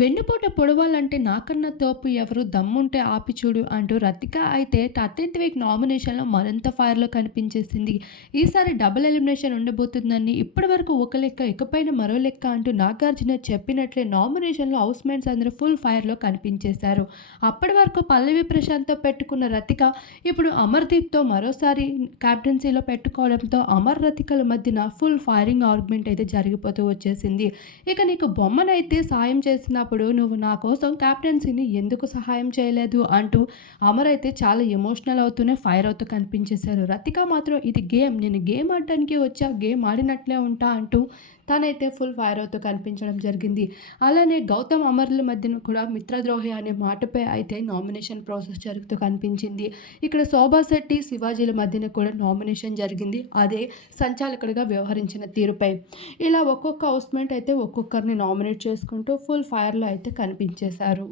వెన్నుపూట పొడవాలంటే నాకన్నా తోపు ఎవరు? దమ్ముంటే ఆపిచూడు అంటూ రతిక అయితే థర్టీన్త్ వీక్ నామినేషన్లో మరింత ఫైర్లో కనిపించేసింది. ఈసారి డబుల్ ఎలిమినేషన్ ఉండబోతుందని ఇప్పటి వరకు ఒక లెక్క ఇకపైన మరో లెక్క అంటూ నాగార్జున చెప్పినట్లే నామినేషన్లో హౌస్ మేట్స్ అందరూ ఫుల్ ఫైర్లో కనిపించేశారు. అప్పటి వరకు పల్లవి ప్రశాంత్తో పెట్టుకున్న రతిక ఇప్పుడు అమర్దీప్తో మరోసారి క్యాప్టెన్సీలో పెట్టుకోవడంతో అమర్ రతికల మధ్యన ఫుల్ ఫైరింగ్ ఆర్గ్యుమెంట్ అయితే జరిగిపోతూ వచ్చేసింది. ఇక నీకు బొమ్మనైతే సాయం చేసిన అప్పుడు నువ్వు నా కోసం క్యాప్టెన్సీని ఎందుకు సహాయం చేయలేదు? అంటూ అమర్ అయితే చాలా ఎమోషనల్ అవుతూనే ఫైర్ అవుతూ కనిపించేశారు. రతిక మాత్రం ఇది గేమ్ నేను గేమ్ ఆడటానికి వచ్చా. గేమ్ ఆడినట్లే ఉంటా అంటూ తనైతే ఫుల్ ఫైర్ అవుతూ కనిపించడం జరిగింది. అలానే గౌతమ్ అమర్ల మధ్యన కూడా మిత్రద్రోహి అనే మాటపై అయితే నామినేషన్ ప్రాసెస్ జరుగుతూ కనిపించింది. ఇక్కడ శోభా శెట్టి శివాజీల మధ్యన కూడా నామినేషన్ జరిగింది. అదే సంచాలకుడిగా వ్యవహరించిన తీరుపై. ఇలా ఒక్కొక్క హౌస్మెంట్ అయితే ఒక్కొక్కరిని నామినేట్ చేసుకుంటూ ఫుల్ ఫైర్లో అయితే కనిపించేశారు.